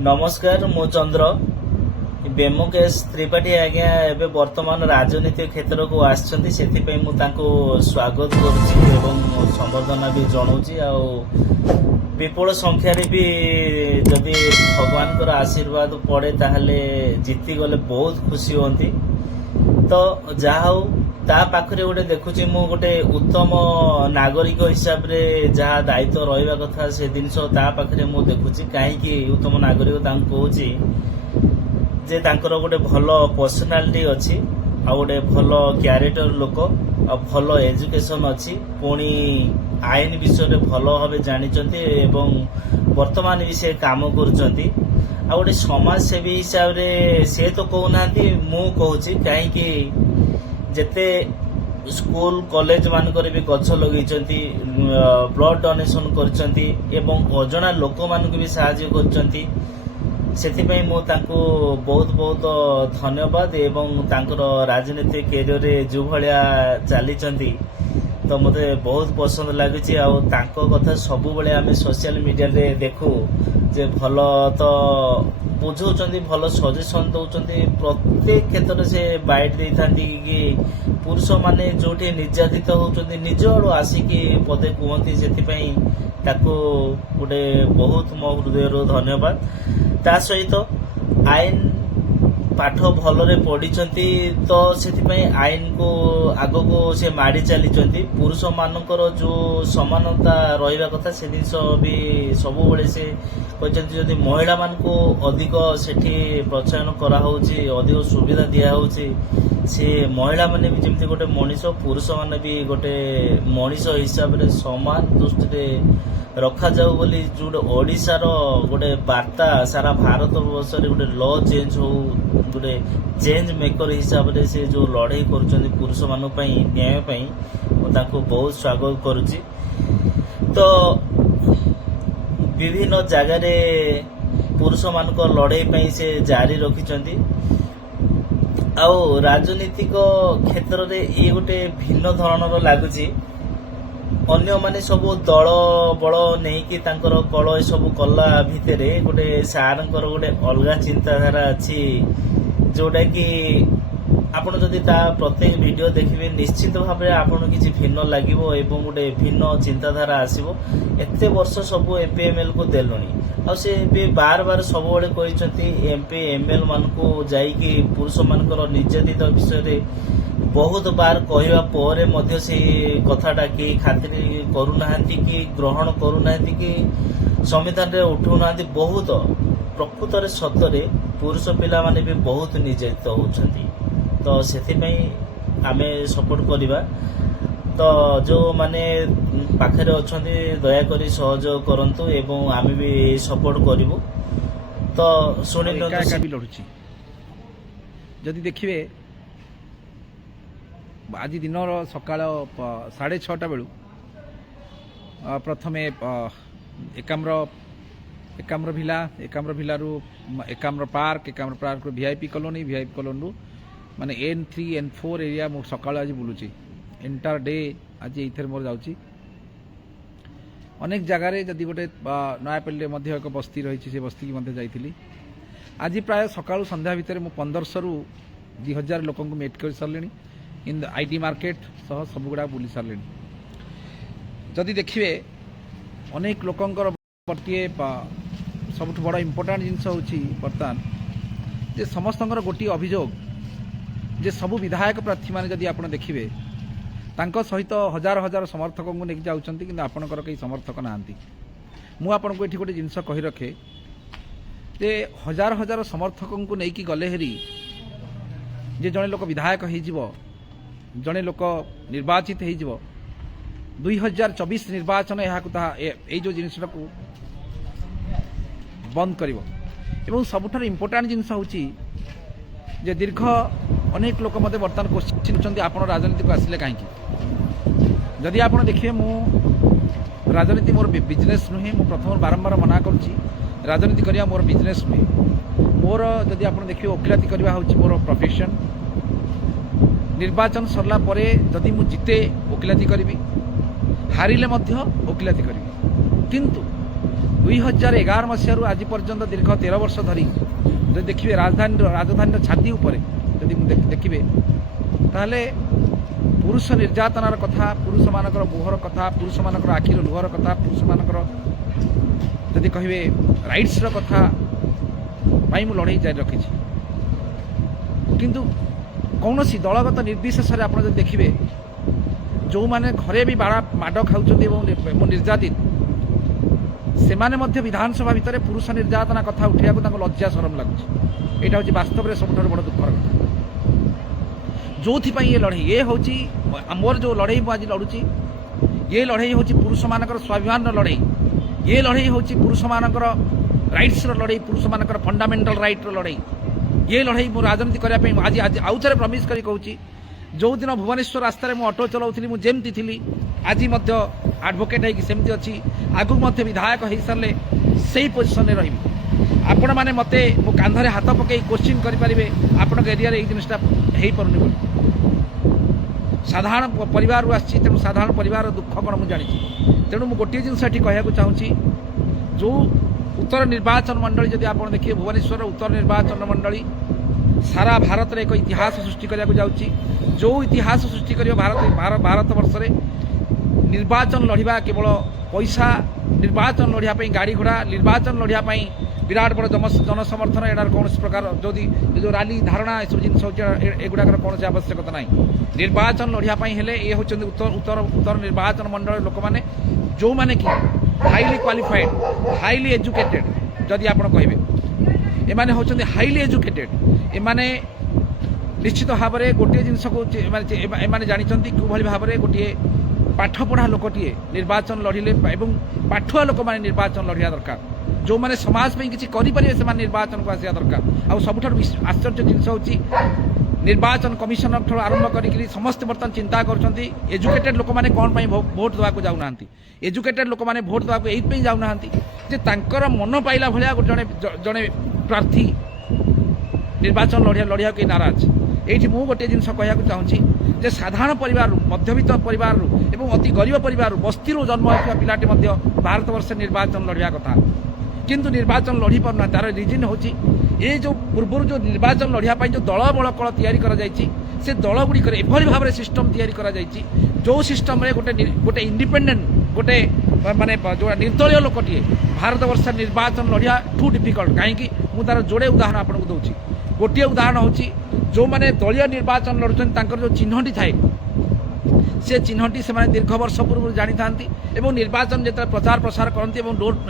नमस्कार मु चंद्र बेमुकेश त्रिपाठी आज्ञा एवं वर्तमान राजनीति क्षेत्र को आसछन्ती सेथिपई मु तांको स्वागत करूची एवं संबर्धना भी जणाउची आ विपुल संख्या रे भी जदि भगवान कर आशीर्वाद पड़े ताहले जीती गले बहुत खुशी होती तो जहा हो ता पाखरे गोटे देखुची मु गोटे उत्तम नागरिक हिसाब रे जहा दायित्व रहिबा कथा से जिनस ता पाखरे मु देखुची काहेकि उत्तम नागरिक तांको कहूची जे तांकर गोटे भलो पर्सनालिटी अछि आ गोटे भलो क्यारेक्टर लोक आ भलो एजुकेशन अछि पुणी आईन विषय रे भलो भाबे जानिचंती एवं वर्तमान भी से काम करूचंती आ गोटे समाज सेवी हिसाब रे से तो कहउनांती मु कहूची काहेकि जेते स्कूल कॉलेज मानकर भी गछ लगेइचंती ब्लड डोनेशन करचंती एवं अजणा लोक मानक भी सहायता करचंती सेथिपई मु तांको बहुत बहुत धन्यवाद एवं तांकर राजनीतिक कैरियर रे जो भलिया चलीचंती तो मते बहुत पसंद लागिची आ तांको कथा सब बेले आमे सोशल मीडिया रे देखू जे भलो तो बुझौचंती भलो सजेशन दउचंती प्रत्येक क्षेत्र से बाइट देइथांती कि पुरुष माने जोठी निर्यातित होचंती निज आडो आसिकी पदे कहंती सेथिपई ताको गोटे बहुत मो हृदय धन्यवाद ता सहित आईन पाठ भलरे पढ़ी तो से आईन को आग को से माड़ी चली पुरुष मानकर जो समानता रहा कथा से जिन भी सब बड़े से कहते महिला मान को अधिक सेठी प्रोत्साहन कराऊँगी अधिक सुविधा दिखाऊँगी से महिला माने भी जमी गोटे मनीष पुरुष माने भी गोटे मनीष हिसाब से समान दृष्टि रखा जाऊ बोली जो ओडिशार गोटे वार्ता सारा भारत वर्ष गोटे लॉ चेंज हो गोटे चेंज मेकर हिसाब से जो लड़ाई कर पुरुष मान न्याय बहुत स्वागत करुच्ची तो विभिन्न जगार पुरुष मान लड़ाई से जारी रखिंट राजनीतिक क्षेत्र में ये गोटे भिन्न धरणर लगुच अन्य माने सब दल बल नहीं कि तांकर कल सब कला भितर गोटे सार गोटे अलग चिंताधारा अच्छी जोटा कि आपण जदि ता प्रत्येक वीडियो देखिबे निश्चित भाव में आपन किछि भिन्न लागिवो एवं गोटे भिन्न चिंताधारा आसीबो एते वर्ष सब एमपी एमएल को देलोनी आ से भी बार बार सब बड़े कहिसंती एमपी एमएल मान को जाई कि पुरुष मानकर निर्यातित विषय रे बहुत बार कहवा पर मध्य से कथाटा कि खातिर करूनाहांती कि ग्रहण करूनाहांती कि संविधान रे उठाउनाहांती बहुत प्रकृत रे सतरे पुरुष पिला माने भी बहुत निर्यातित होउछंती तो सेथिपई आमे सपोर्ट करिबा तो जो माने पाखरे अछंती दया करी सहयोग करंतु एवं आमे भी सपोर्ट करिवो तो सुनि भी लड़ुची जदि देखिबे आज दिन सकाळ 6:30 बेलू प्रथमे एकाम्र भिलारू एकाम्र पार्क वीआईपी कॉलोनी रु माने N3 N4 एरिया मु सकाळ आज बुलुची एंटायर डे आज इथर मोर जाउची अनेक जगार जदि गोटे नयापल्ली मध्य एक बस्ती रही से बस्ती की मध्य जाइथिली आज प्राय सकाळु संध्या भितर मु 1500 रु 2000 लोक मीट कर सारलेनी इन आईटी मार्केट सह सब गुड़ा बुली सारे जदि देखिए अनेक लोकंकर गोटे सब बड़ इम्पोर्टाट जिनस बर्तमान जे समस्त गोटे अभियोग जे सबू विधायक प्रार्थी मैंने जदि आप देखिए सहित हजार हजार समर्थक को लेकिन जाऊँच कि आपणकर कई समर्थक ना मुझे ये गोटे जिनस कही रखे जे हजार हजार समर्थक को लेकिन गले हेरी जे जड़े लोक विधायक हो जड़े लोक निर्वाचित हो 2024 निर्वाचन जो जिनसा को बंद कर सबुठार इम्पोर्टाट जिनस हूँ जे दीर्घ अनेक लोक मत बर्तमान क्वेश्चन आप राजनीति को आसिले कहीं जदि आप देखिए मु राजनीति मोर बिजनेस नुहे मु प्रथम बारंबार मना करुच्ची राजनीति करवा मोर बिजनेस नुहे मोर जदि आप देखिए वकिलाती करवा हूँ मोर प्रोफेशन निर्वाचन सरला परे जदि मु जिते वकिलाती करी हारिले मध्य वकिलाती करी किंतु 2011 ମସିହାରୁ ଆଜି ପର୍ଯ୍ୟନ୍ତ ଦୀର୍ଘ 13 ବର୍ଷ ଧରି ଯଦି ଦେଖିବେ ରାଜଧାନୀର ଛାତି ଉପରେ ଯଦି ଦେଖିବେ ତାହେଲେ ପୁରୁଷ ନିର୍ଯାତନାର କଥା, ପୁରୁଷମାନଙ୍କର ମୁହଁର କଥା, ପୁରୁଷମାନଙ୍କର ଆଖିର ଲୁହର କଥା, ପୁରୁଷମାନଙ୍କର ଯଦି କହିବେ ରାଇଟ୍ସର କଥା ପାଇଁ ମୁଁ ଲଢ଼େଇ ଜାରି ରଖିଛି। କିନ୍ତୁ କୌଣସି ଦଳଗତ ନିର୍ବିଶେଷରେ ଆପଣ ଯଦି ଦେଖିବେ ଯେଉଁମାନେ ଘରେ ବି ମାଡ଼ ଖାଉଛନ୍ତି ଏବଂ ନିର୍ଯାତିତ ସେମାନେ ମଧ୍ୟ ବିଧାନସଭା ଭିତରେ ପୁରୁଷ ନିର୍ଯାତନା କଥା ଉଠିବାକୁ ତାଙ୍କୁ ଲଜ୍ଜା ସରମ ଲାଗୁଛି। ଏଇଟା ହେଉଛି ବାସ୍ତବରେ ସବୁଠାରୁ ବଡ଼ ଦୁଃଖର କଥା। ଯେଉଁଥିପାଇଁ ଏ ଲଢ଼େଇ ହେଉଛି ମୋର ଯେଉଁ ଲଢ଼େଇ ମୁଁ ଆଜି ଲଢ଼ୁଛି, ଏ ଲଢ଼େଇ ହେଉଛି ପୁରୁଷମାନଙ୍କର ସ୍ୱାଭିମାନର ଲଢ଼େଇ। ଏ ଲଢ଼େଇ ହେଉଛି ପୁରୁଷମାନଙ୍କର ରାଇଟ୍ସର ଲଢ଼େଇ, ପୁରୁଷମାନଙ୍କର ଫଣ୍ଡାମେଣ୍ଟାଲ ରାଇଟ୍ର ଲଢ଼େଇ। ଏ ଲଢ଼େଇ ମୁଁ ରାଜନୀତି କରିବା ପାଇଁ ଆଜି ଆଉଥରେ ପ୍ରମିସ୍ କରି କହୁଛି, ଯେଉଁଦିନ ଭୁବନେଶ୍ୱର ରାସ୍ତାରେ ମୁଁ ଅଟୋ ଚଲାଉଥିଲି ମୁଁ ଯେମିତି ଥିଲି ଆଜି ମଧ୍ୟ ଆଡ଼ଭୋକେଟ୍ ହେଇକି ସେମିତି ଅଛି, ଆଗକୁ ମଧ୍ୟ ବିଧାୟକ ହେଇସାରିଲେ ସେଇ ପୋଜିସନରେ ରହିବି। ଆପଣମାନେ ମୋତେ ମୋ କାନ୍ଧରେ ହାତ ପକାଇ କୋଶ୍ଚିନ୍ କରିପାରିବେ ଆପଣଙ୍କ ଏରିଆରେ ଏଇ ଜିନିଷଟା ହେଇପାରୁନି ବୋଲି। ସାଧାରଣ ପରିବାରରୁ ଆସିଛି, ତେଣୁ ସାଧାରଣ ପରିବାରର ଦୁଃଖ କ'ଣ ମୁଁ ଜାଣିଛି। ତେଣୁ ମୁଁ ଗୋଟିଏ ଜିନିଷ ଏଠି କହିବାକୁ ଚାହୁଁଛି, ଯେଉଁ ଉତ୍ତର ନିର୍ବାଚନ ମଣ୍ଡଳୀ ଯଦି ଆପଣ ଦେଖିବେ ଭୁବନେଶ୍ୱରର ଉତ୍ତର ନିର୍ବାଚନ ମଣ୍ଡଳୀ ସାରା ଭାରତରେ ଏକ ଇତିହାସ ସୃଷ୍ଟି କରିବାକୁ ଯାଉଛି। ଯେଉଁ ଇତିହାସ ସୃଷ୍ଟି କରିବ ଭାରତ ବର୍ଷରେ ନିର୍ବାଚନ ଲଢ଼ିବା କେବଳ ପଇସା, ନିର୍ବାଚନ ଲଢ଼ିବା ପାଇଁ ଗାଡ଼ି ଘୋଡ଼ା, ନିର୍ବାଚନ ଲଢ଼ିବା ପାଇଁ ବିରାଟ ବଡ଼ ଜନସମର୍ଥନ, ଏଟାର କୌଣସି ପ୍ରକାର ଯଦି ଯେଉଁ ରାଲି ଧାରଣା ଏସବୁ ଜିନିଷ ହେଉଛି ଏଗୁଡ଼ାକର କୌଣସି ଆବଶ୍ୟକତା ନାହିଁ। ନିର୍ବାଚନ ଲଢ଼ିବା ପାଇଁ ହେଲେ ଏ ହେଉଛନ୍ତି ଉତ୍ତର ନିର୍ବାଚନ ମଣ୍ଡଳୀର ଲୋକମାନେ, ଯେଉଁମାନେ କି ହାଇଲି କ୍ୱାଲିଫାଏଡ୍, ହାଇଲି ଏଜୁକେଟେଡ୍। ଯଦି ଆପଣ କହିବେ ଏମାନେ ହେଉଛନ୍ତି ହାଇଲି ଏଜୁକେଟେଡ୍। ଏମାନେ ନିଶ୍ଚିତ ଭାବରେ ଗୋଟିଏ ଜିନିଷକୁ ଏମାନେ ଜାଣିଛନ୍ତି କେଉଁଭଳି ଭାବରେ ଗୋଟିଏ ପାଠପଢ଼ା ଲୋକଟିଏ ନିର୍ବାଚନ ଲଢ଼ିଲେ ଏବଂ ପାଠୁଆ ଲୋକମାନେ ନିର୍ବାଚନ ଲଢ଼ିବା ଦରକାର। ଯେଉଁମାନେ ସମାଜ ପାଇଁ କିଛି କରିପାରିବେ ସେମାନେ ନିର୍ବାଚନକୁ ଆସିବା ଦରକାର। ଆଉ ସବୁଠାରୁ ଆଶ୍ଚର୍ଯ୍ୟ ଜିନିଷ ହେଉଛି ନିର୍ବାଚନ କମିଶନର ଠାରୁ ଆରମ୍ଭ କରିକି ସମସ୍ତେ ବର୍ତ୍ତମାନ ଚିନ୍ତା କରୁଛନ୍ତି ଏଜୁକେଟେଡ୍ ଲୋକମାନେ କ'ଣ ପାଇଁ ଭୋଟ୍ ଦେବାକୁ ଯାଉନାହାନ୍ତି। ଏଜୁକେଟେଡ୍ ଲୋକମାନେ ଭୋଟ୍ ଦେବାକୁ ଏଇଥିପାଇଁ ଯାଉନାହାନ୍ତି ଯେ ତାଙ୍କର ମନ ପାଇଲା ଭଳିଆ ଜଣେ ପ୍ରାର୍ଥୀ ନିର୍ବାଚନ ଲଢ଼ିବାକୁ କେହି ନାରାଜ। ଏଇଠି ମୁଁ ଗୋଟିଏ ଜିନିଷ କହିବାକୁ ଚାହୁଁଛି ଯେ ସାଧାରଣ ପରିବାରରୁ, ମଧ୍ୟବିତ୍ତ ପରିବାରରୁ ଏବଂ ଅତି ଗରିବ ପରିବାରରୁ, ବସ୍ତିରୁ ଜନ୍ମ ହୋଇଥିବା ପିଲାଟି ମଧ୍ୟ ଭାରତବର୍ଷରେ ନିର୍ବାଚନ ଲଢ଼ିବା କଥା, କିନ୍ତୁ ନିର୍ବାଚନ ଲଢ଼ି ପାରୁନାହାନ୍ତି। ତାର ରିଜିନ୍ ହେଉଛି ଏ ଯେଉଁ ପୂର୍ବରୁ ଯେଉଁ ନିର୍ବାଚନ ଲଢ଼ିବା ପାଇଁ ଯେଉଁ ଦଳବଳ କଳ ତିଆରି କରାଯାଇଛି, ସେ ଦଳଗୁଡ଼ିକରେ ଏଭଳି ଭାବରେ ସିଷ୍ଟମ୍ ତିଆରି କରାଯାଇଛି ଯେଉଁ ସିଷ୍ଟମ୍ରେ ଗୋଟେ ଇଣ୍ଡିପେଣ୍ଡେଣ୍ଟ ଗୋଟେ ମାନେ ଯେଉଁ ନିର୍ଦ୍ଦଳୀୟ ଲୋକଟିଏ ଭାରତବର୍ଷରେ ନିର୍ବାଚନ ଲଢ଼ିବା ଠୁ ଡିଫିକଲ୍ଟ। କାହିଁକି ମୁଁ ତାର ଯୋଡ଼େ ଉଦାହରଣ ଆପଣଙ୍କୁ ଦେଉଛି। ଗୋଟିଏ ଉଦାହରଣ ହେଉଛି ଯେଉଁମାନେ ଦଳୀୟ ନିର୍ବାଚନ ଲଢ଼ୁଛନ୍ତି ତାଙ୍କର ଯେଉଁ ଚିହ୍ନଟି ଥାଏ ସେ ଚିହ୍ନଟି ସେମାନେ ଦୀର୍ଘ ବର୍ଷ ପୂର୍ବରୁ ଜାଣିଥାନ୍ତି ଏବଂ ନିର୍ବାଚନ ଯେତେବେଳେ ପ୍ରଚାର ପ୍ରସାର କରନ୍ତି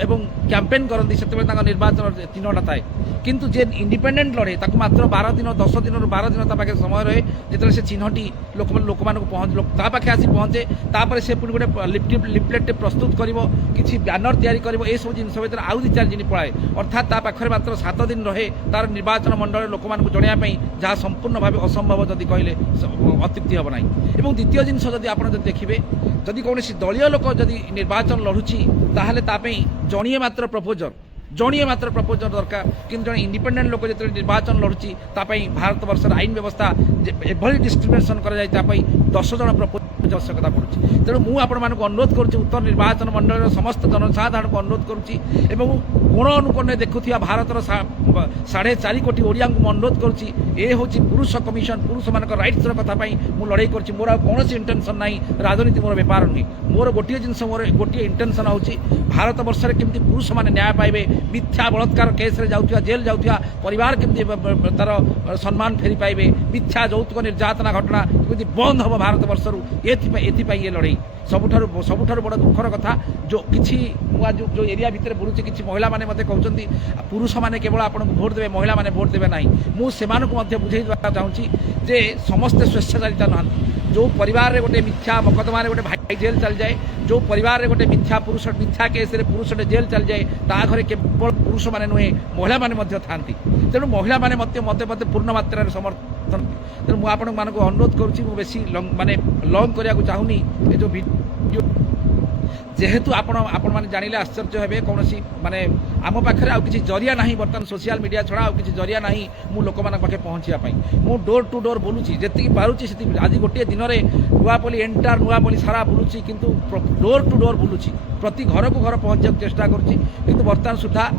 ଏବଂ କ୍ୟାମ୍ପେନ୍ କରନ୍ତି ସେତେବେଳେ ତାଙ୍କ ନିର୍ବାଚନ ଚିହ୍ନଟା ଥାଏ। କିନ୍ତୁ ଯେ ଇଣ୍ଡିପେଣ୍ଡେଣ୍ଟ ଲଢ଼େ ତାକୁ ମାତ୍ର 12 ଦିନ 10 ଦିନରୁ 12 ଦିନ ତା ପାଖରେ ସମୟ ରହେ, ଯେତେବେଳେ ସେ ଚିହ୍ନଟି ଲୋକମାନଙ୍କୁ ତା ପାଖେ ଆସି ପହଞ୍ଚେ। ତାପରେ ସେ ପୁଣି ଗୋଟେ ଲିଫଲେଟ୍ ପ୍ରସ୍ତୁତ କରିବ, କିଛି ବ୍ୟାନର ତିଆରି କରିବ, ଏସବୁ ଜିନିଷ ଭିତରେ ଆଉ 2-4 ଦିନ ପଳାଏ। ଅର୍ଥାତ୍ ତା ପାଖରେ ମାତ୍ର 7 ଦିନ ରହେ ତାର ନିର୍ବାଚନ ମଣ୍ଡଳୀର ଲୋକମାନଙ୍କୁ ଜଣାଇବା ପାଇଁ, ଯାହା ସମ୍ପୂର୍ଣ୍ଣ ଭାବେ ଅସମ୍ଭବ ଯଦି କହିଲେ ଅତ୍ୟୁକ୍ତି ହେବ ନାହିଁ। ଏବଂ ଦ୍ୱିତୀୟ ଜିନିଷ ଯଦି ଆପଣ ଦେଖିବେ, ଯଦି କୌଣସି ଦଳୀୟ ଲୋକ ଯଦି ନିର୍ବାଚନ ଲଢ଼ୁଛି ତାହେଲେ ତା ପାଇଁ ଜଣିଏ ମାତ୍ର ପ୍ରପୋଜର ଦରକାର। କିନ୍ତୁ ଜଣେ ଇଣ୍ଡିପେଣ୍ଡେଣ୍ଟ ଲୋକ ଯେତେବେଳେ ନିର୍ବାଚନ ଲଢ଼ୁଛି ତା ପାଇଁ ଭାରତବର୍ଷର ଆଇନ ବ୍ୟବସ୍ଥା ଏଭଳି ଡିସ୍କ୍ରିମିନେସନ୍ କରାଯାଏ, ତା ପାଇଁ 10 ଜଣ ପ୍ରପୋଜର ଆବଶ୍ୟକତା ପଡ଼ୁଛି। ତେଣୁ ମୁଁ ଆପଣମାନଙ୍କୁ ଅନୁରୋଧ କରୁଛି, ଉତ୍ତର ନିର୍ବାଚନ ମଣ୍ଡଳୀର ସମସ୍ତ ଜନସାଧାରଣଙ୍କୁ ଅନୁରୋଧ କରୁଛି ଏବଂ କୋଣ ଅନୁକୋଣରେ ଦେଖୁଥିବା ଭାରତର 4.5 କୋଟି ଓଡ଼ିଆଙ୍କୁ ମୁଁ ଅନୁରୋଧ କରୁଛି, ଏ ହେଉଛି ପୁରୁଷ କମିଶନ, ପୁରୁଷମାନଙ୍କ ରାଇଟ୍ସର କଥା ପାଇଁ ମୁଁ ଲଢ଼େଇ କରୁଛି। ମୋର ଆଉ କୌଣସି ଇଣ୍ଟେନସନ୍ ନାହିଁ, ରାଜନୀତି ମୋର ବେପାର ନୁହେଁ। ମୋର ଗୋଟିଏ ଜିନିଷ, ମୋର ଗୋଟିଏ ଇଣ୍ଟେନସନ୍ ହେଉଛି ଭାରତବର୍ଷରେ କେମିତି ପୁରୁଷମାନେ ନ୍ୟାୟ ପାଇବେ, ମିଥ୍ୟା ବଳାତ୍କାର କେସ୍ରେ ଯାଉଥିବା, ଜେଲ୍ ଯାଉଥିବା ପରିବାର କେମିତି ତାର ସମ୍ମାନ ଫେରି ପାଇବେ, ମିଥ୍ୟା ଯୌତୁକ ନିର୍ଯାତନା ଘଟଣା କେମିତି ବନ୍ଦ ହେବ ଭାରତବର୍ଷରୁ, ଏଥିପାଇଁ ଏ ଲଢ଼େଇ। ସବୁଠାରୁ ବଡ଼ ଦୁଃଖର କଥା, କିଛି ମୁଁ ଆଜି ଯେଉଁ ଏରିଆ ଭିତରେ ବୁଲୁଛି କିଛି ମହିଳାମାନେ ମୋତେ କହୁଛନ୍ତି ପୁରୁଷମାନେ କେବଳ ଆପଣଙ୍କୁ ଭୋଟ୍ ଦେବେ, ମହିଳାମାନେ ଭୋଟ୍ ଦେବେ ନାହିଁ। ମୁଁ ସେମାନଙ୍କୁ ମଧ୍ୟ ବୁଝେଇ ଦେବାକୁ ଚାହୁଁଛି ଯେ ସମସ୍ତେ ସ୍ୱେଚ୍ଛାଚାରିତା ନୁହନ୍ତି। ଯେଉଁ ପରିବାରରେ ଗୋଟେ ମିଥ୍ୟା ମକଦ୍ଦମାରେ ଗୋଟେ ଭାଇ ଜେଲ୍ ଚାଲିଯାଏ, ଯେଉଁ ପରିବାରରେ ଗୋଟେ ମିଥ୍ୟା କେସ୍ରେ ପୁରୁଷଟେ ଜେଲ୍ ଚାଲିଯାଏ, ତା ଘରେ କେବଳ ପୁରୁଷମାନେ ନୁହେଁ ମହିଳାମାନେ ମଧ୍ୟ ଥାନ୍ତି। ତେଣୁ ମହିଳାମାନେ ମୋତେ ପୂର୍ଣ୍ଣ ମାତ୍ରାରେ ସମର୍ଥନ। ତେଣୁ ମୁଁ ଆପଣମାନଙ୍କୁ ଅନୁରୋଧ କରୁଛି, ମୁଁ ବେଶୀ ଲଙ୍ଗ୍ କରିବାକୁ ଚାହୁଁନି ଏ ଯେଉଁ ଭିଡ଼ିଓ। ଯେହେତୁ ଆପଣମାନେ ଜାଣିଲେ ଆଶ୍ଚର୍ଯ୍ୟ ହେବେ, କୌଣସି ଆମ ପାଖରେ ଆଉ କିଛି ଜରିଆ ନାହିଁ ବର୍ତ୍ତମାନ, ସୋସିଆଲ ମିଡ଼ିଆ ଛଡ଼ା ଆଉ କିଛି ଜରିଆ ନାହିଁ ମୁଁ ଲୋକମାନଙ୍କ ପାଖେ ପହଞ୍ଚିବା ପାଇଁ। ମୁଁ ଡୋର୍ ଟୁ ଡୋର୍ ବୁଲୁଛି, ଯେତିକି ପାରୁଛି ସେତିକି। ଆଜି ଗୋଟିଏ ଦିନରେ ନୂଆପଲ୍ଲୀ ଏଣ୍ଟାର ନୂଆପଲ୍ଲୀ ସାରା ବୁଲୁଛି, କିନ୍ତୁ ଡୋର୍ ଟୁ ଡୋର୍ ବୁଲୁଛି। प्रति घर को घर पहुँचा चेष्टा करुँची किंतु बर्तमान सुधा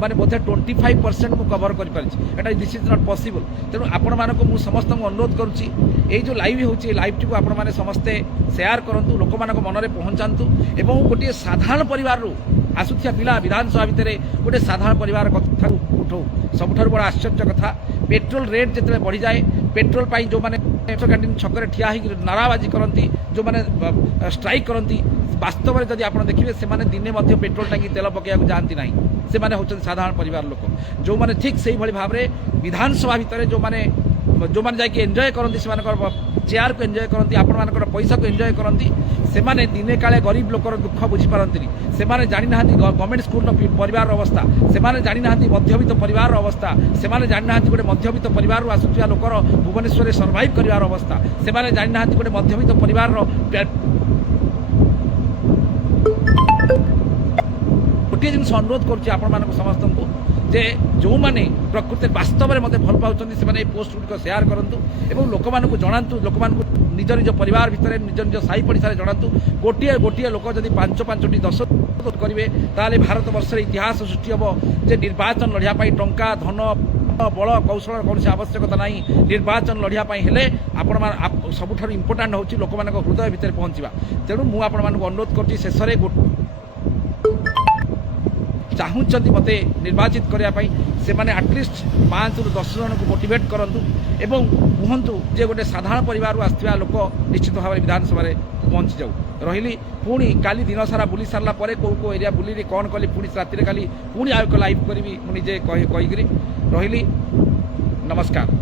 माने बोधे 25% मु कवर कर पारिछि दिस इज नॉट पॉसिबल। तेणु आपण मानक मु समस्त अनुरोध करुँची ये जो लाइव होची लाइव टी को आपण माने समस्ते शेयर करंतु लोक मानक मन में पहुँचातु एवं गोटे साधारण परिवार आसुथिया पिला विधानसभा भितर गोटे साधारण परिवार कथा उठौ सबुठार बड़ा आश्चर्य कथा पेट्रोल रेट जिते बढ़ी जाए पेट्रोल पाई जो माने कैंटीन छकरे ठिया होकर नाराबाजी करती जो माने स्ट्राइक करती वास्तव में जदि आप देखिए से माने दिने मध्य पेट्रोल टांगी तेल पकड़ा जाती ना से माने होचन साधारण परिवार लोक जो माने ठीक से भाव में विधानसभा भितर जो माने जाकि एंजॉय करती से चेयर को एंजॉय करती आपण मानकर पैसा को एंजॉय करती से माने दिने काले गरीब लोकर दुख बुझीपारती से माने जानी ना गवर्नमेंट स्कूल परिवार अवस्था से माने जानी ना मध्यवित्त परिवार अवस्था से माने जानी ना गोटे मध्यवित्त परिवार आसुवा लोकर भुवनेश्वर सर्वाइव कर अवस्था से माने जानी ना गोटे मध्यवित्त परिवार गोटे जिन अनुरोध करुच्ची आपण मानक समस्त को जे जो माने प्रकृति वास्तव में मत भल पाँच से पोस्ट गुड़िक शेयर करूँ और लोक मानक जनातु लोक मानक निज निज परिवार भितर निज निज साई पड़िशा जनातु गोटे गोटे लोक जब 5-5टी 10 करेंगे ताले भारत वर्ष इतिहास सृष्टि हम जे निर्वाचन लड़ाई टंका धन बल कौशल कौन आवश्यकता ना निर्वाचन लड़ाई हेले आपण सबुठ इम्पोर्टाट हूँ लोक मान हृदय भितर पहुँचा तेणु मुझे अनुरोध कर शेष चाहूँगी मत निर्वाचित करने से माने एटलिस्ट 5-10 जन को मोटिवेट करूँ एवं कहतु जे गोटे साधारण परिवार आसवा लोक निश्चित भाव में विधानसभा पहुँची जाऊ रही पुणी काली दिन सारा बुली सारा कौ एरिया बुली कौन कली पुणी राति काली पुणी आयो लाइव करी मुझे कहीकि रही नमस्कार।